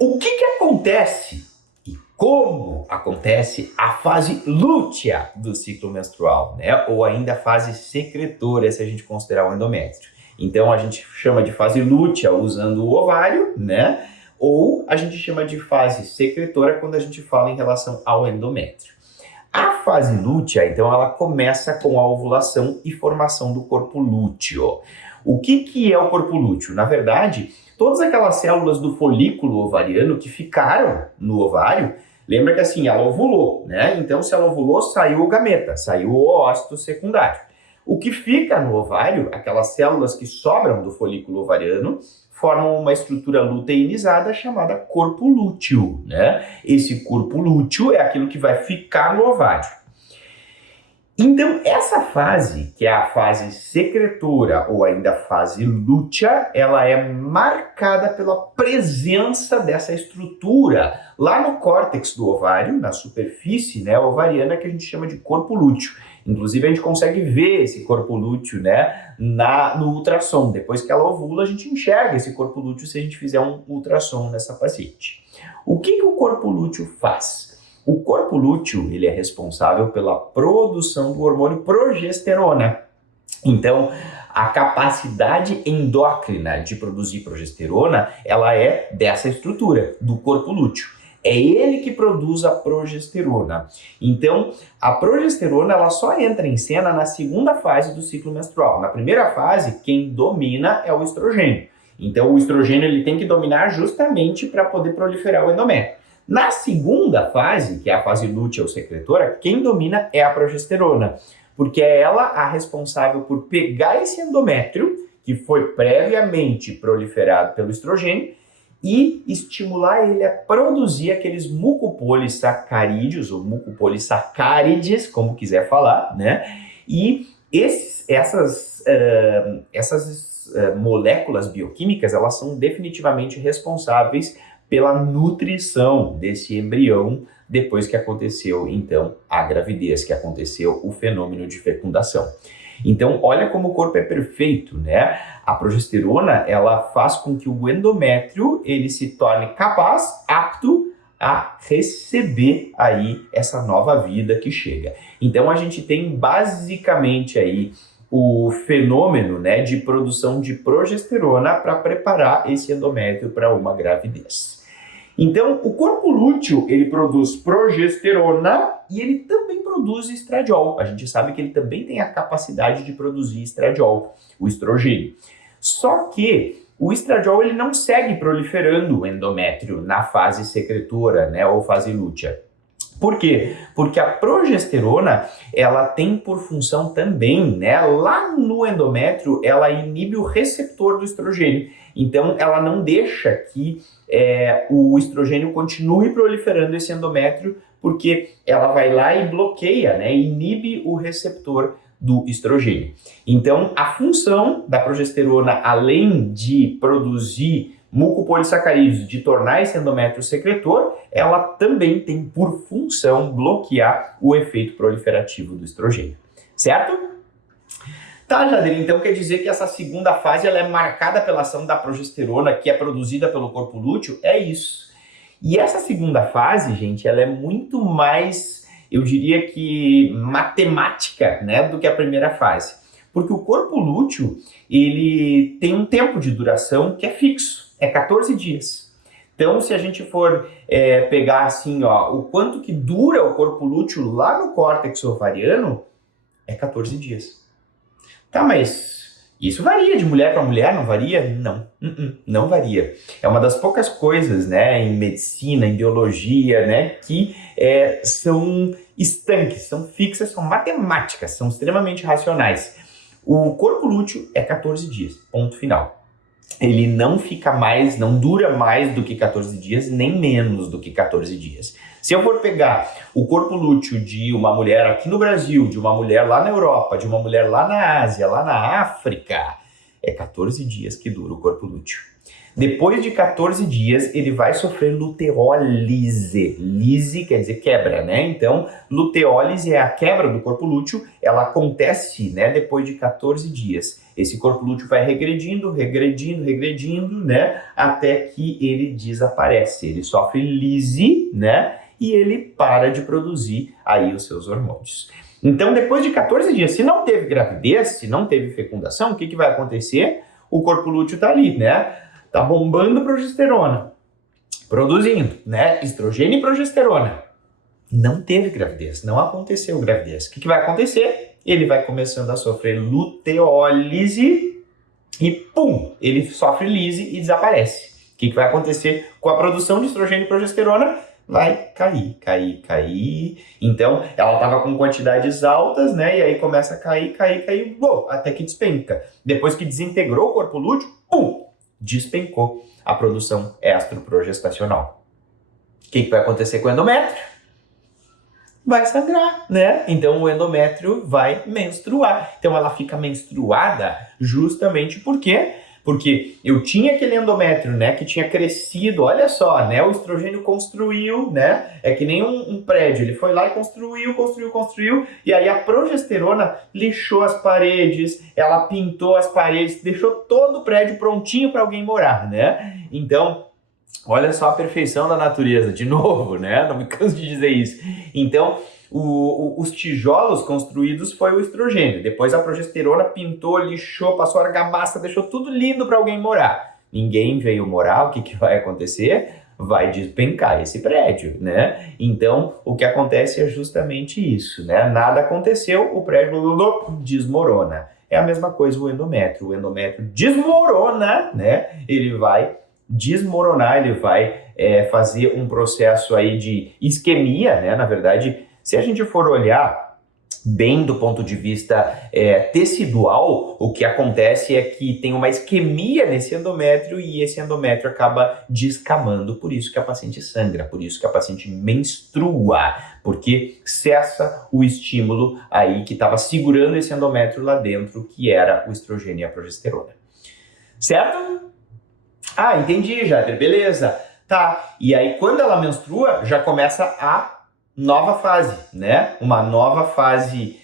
O que acontece e como acontece a fase lútea do ciclo menstrual, né? Ou ainda a fase secretora, se a gente considerar o endométrio. Então, a gente chama de fase lútea usando o ovário, né? Ou a gente chama de fase secretora quando a gente fala em relação ao endométrio. A fase lútea, então, ela começa com a ovulação e formação do corpo lúteo. O que é o corpo lúteo? Na verdade, todas aquelas células do folículo ovariano que ficaram no ovário, lembra que assim, ela ovulou, né? Então, se ela ovulou, saiu o gameta, saiu o ócito secundário. O que fica no ovário, aquelas células que sobram do folículo ovariano, formam uma estrutura luteinizada chamada corpo lúteo, né? Esse corpo lúteo é aquilo que vai ficar no ovário. Então, essa fase, que é a fase secretora ou ainda fase lútea, ela é marcada pela presença dessa estrutura lá no córtex do ovário, na superfície, né, ovariana, que a gente chama de corpo lúteo. Inclusive, a gente consegue ver esse corpo lúteo, né, no ultrassom. Depois que ela ovula, a gente enxerga esse corpo lúteo se a gente fizer um ultrassom nessa paciente. O que o corpo lúteo faz? O corpo lúteo, ele é responsável pela produção do hormônio progesterona. Então, a capacidade endócrina de produzir progesterona, ela é dessa estrutura, do corpo lúteo. É ele que produz a progesterona. Então, a progesterona, ela só entra em cena na segunda fase do ciclo menstrual. Na primeira fase, quem domina é o estrogênio. Então, o estrogênio, ele tem que dominar justamente para poder proliferar o endométrio. Na segunda fase, que é a fase lútea ou secretora, quem domina é a progesterona, porque é ela a responsável por pegar esse endométrio, que foi previamente proliferado pelo estrogênio, e estimular ele a produzir aqueles mucopolissacarídeos, ou mucopolissacárides, como quiser falar, né? E essas moléculas bioquímicas, elas são definitivamente responsáveis pela nutrição desse embrião depois que aconteceu, então, a gravidez, que aconteceu o fenômeno de fecundação. Então, olha como o corpo é perfeito, né? A progesterona, ela faz com que o endométrio, ele se torne capaz, apto a receber aí essa nova vida que chega. Então, a gente tem basicamente aí o fenômeno, né, de produção de progesterona para preparar esse endométrio para uma gravidez. Então, o corpo lúteo, ele produz progesterona e ele também produz estradiol. A gente sabe que ele também tem a capacidade de produzir estradiol, o estrogênio. Só que o estradiol, ele não segue proliferando o endométrio na fase secretora, né, ou fase lútea. Por quê? Porque a progesterona, ela tem por função também, né, lá no endométrio, ela inibe o receptor do estrogênio. Então, ela não deixa que o estrogênio continue proliferando esse endométrio, porque ela vai lá e bloqueia, né, inibe o receptor do estrogênio. Então, a função da progesterona, além de produzir mucopolissacarídeos, de tornar esse endométrio secretor, ela também tem por função bloquear o efeito proliferativo do estrogênio, certo? Tá, Jader, então quer dizer que essa segunda fase ela é marcada pela ação da progesterona que é produzida pelo corpo lúteo? É isso. E essa segunda fase, gente, ela é muito mais, eu diria que matemática, né, do que a primeira fase. Porque o corpo lúteo, ele tem um tempo de duração que é fixo, é 14 dias. Então, se a gente for pegar assim, ó, o quanto que dura o corpo lúteo lá no córtex ovariano, é 14 dias. Tá, mas isso varia de mulher para mulher, não varia? Não varia. É uma das poucas coisas, né, em medicina, em biologia, né, que são estanques, são fixas, são matemáticas, são extremamente racionais. O corpo lúteo é 14 dias, ponto final. Ele não fica mais, não dura mais do que 14 dias, nem menos do que 14 dias. Se eu for pegar o corpo lúteo de uma mulher aqui no Brasil, de uma mulher lá na Europa, de uma mulher lá na Ásia, lá na África, é 14 dias que dura o corpo lúteo. Depois de 14 dias, ele vai sofrer luteólise. Lise quer dizer quebra, né? Então, luteólise é a quebra do corpo lúteo, ela acontece, né, depois de 14 dias. Esse corpo lúteo vai regredindo, né, até que ele desaparece. Ele sofre lise, né, e ele para de produzir aí os seus hormônios. Então, depois de 14 dias, se não teve gravidez, se não teve fecundação, o que vai acontecer? O corpo lúteo tá ali, né? Tá bombando progesterona, produzindo, né, estrogênio e progesterona. Não teve gravidez, não aconteceu gravidez. O que vai acontecer? Ele vai começando a sofrer luteólise e pum, ele sofre lise e desaparece. O que vai acontecer com a produção de estrogênio e progesterona? Vai cair. Então, ela estava com quantidades altas, né? E aí começa a cair, até que despenca. Depois que desintegrou o corpo lúteo, pum, despencou a produção estroprogestacional. O que vai acontecer com o endométrio? Vai sangrar, né? Então o endométrio vai menstruar. Então ela fica menstruada justamente por quê? Porque eu tinha aquele endométrio, né, que tinha crescido, olha só, né, o estrogênio construiu, né, é que nem um prédio, ele foi lá e construiu, e aí a progesterona lixou as paredes, ela pintou as paredes, deixou todo o prédio prontinho para alguém morar, né? Então, olha só a perfeição da natureza, de novo, né, não me canso de dizer isso. Então, os tijolos construídos foi o estrogênio. Depois a progesterona pintou, lixou, passou argamassa, deixou tudo lindo para alguém morar. Ninguém veio morar, o que vai acontecer? Vai despencar esse prédio, né? Então, o que acontece é justamente isso, né? Nada aconteceu, o prédio desmorona. É a mesma coisa o endométrio. O endométrio desmorona, né? Ele vai desmoronar, ele vai fazer um processo aí de isquemia, né? Na verdade, se a gente for olhar bem do ponto de vista tecidual, o que acontece é que tem uma isquemia nesse endométrio e esse endométrio acaba descamando, por isso que a paciente sangra, por isso que a paciente menstrua, porque cessa o estímulo aí que estava segurando esse endométrio lá dentro, que era o estrogênio e a progesterona. Certo? Ah, entendi, Jader, beleza. Tá, e aí quando ela menstrua, já começa a nova fase, né? Uma nova fase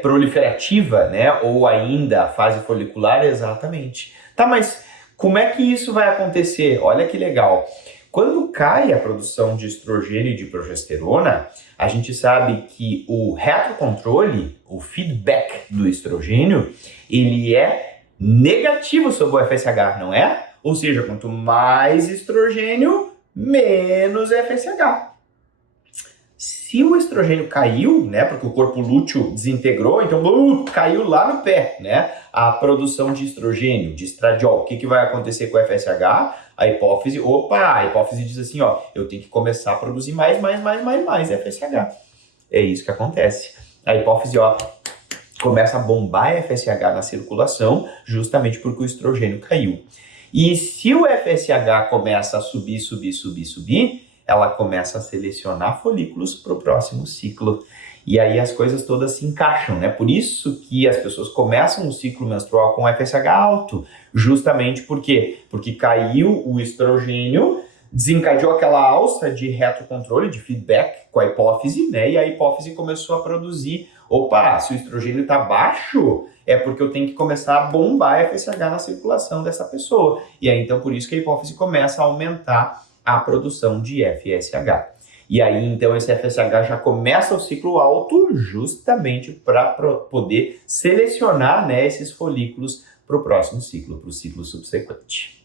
proliferativa, né? Ou ainda a fase folicular, exatamente. Tá, mas como é que isso vai acontecer? Olha que legal. Quando cai a produção de estrogênio e de progesterona, a gente sabe que o retrocontrole, o feedback do estrogênio, ele é negativo sobre o FSH, não é? Ou seja, quanto mais estrogênio, menos FSH. Se o estrogênio caiu, né, porque o corpo lúteo desintegrou, então caiu lá no pé, né, a produção de estrogênio, de estradiol. O que vai acontecer com o FSH? A hipófise diz assim, ó, eu tenho que começar a produzir mais FSH. É isso que acontece. A hipófise, ó, começa a bombar FSH na circulação, justamente porque o estrogênio caiu. E se o FSH começa a subir, ela começa a selecionar folículos para o próximo ciclo. E aí as coisas todas se encaixam, né? Por isso que as pessoas começam o ciclo menstrual com FSH alto. Justamente por quê? Porque caiu o estrogênio, desencadeou aquela alça de retrocontrole, de feedback com a hipófise, né? E a hipófise começou a produzir, se o estrogênio está baixo, é porque eu tenho que começar a bombar FSH na circulação dessa pessoa. E aí, então, por isso que a hipófise começa a aumentar a produção de FSH. E aí, então, esse FSH já começa o ciclo alto justamente para poder selecionar, né, esses folículos para o próximo ciclo, para o ciclo subsequente.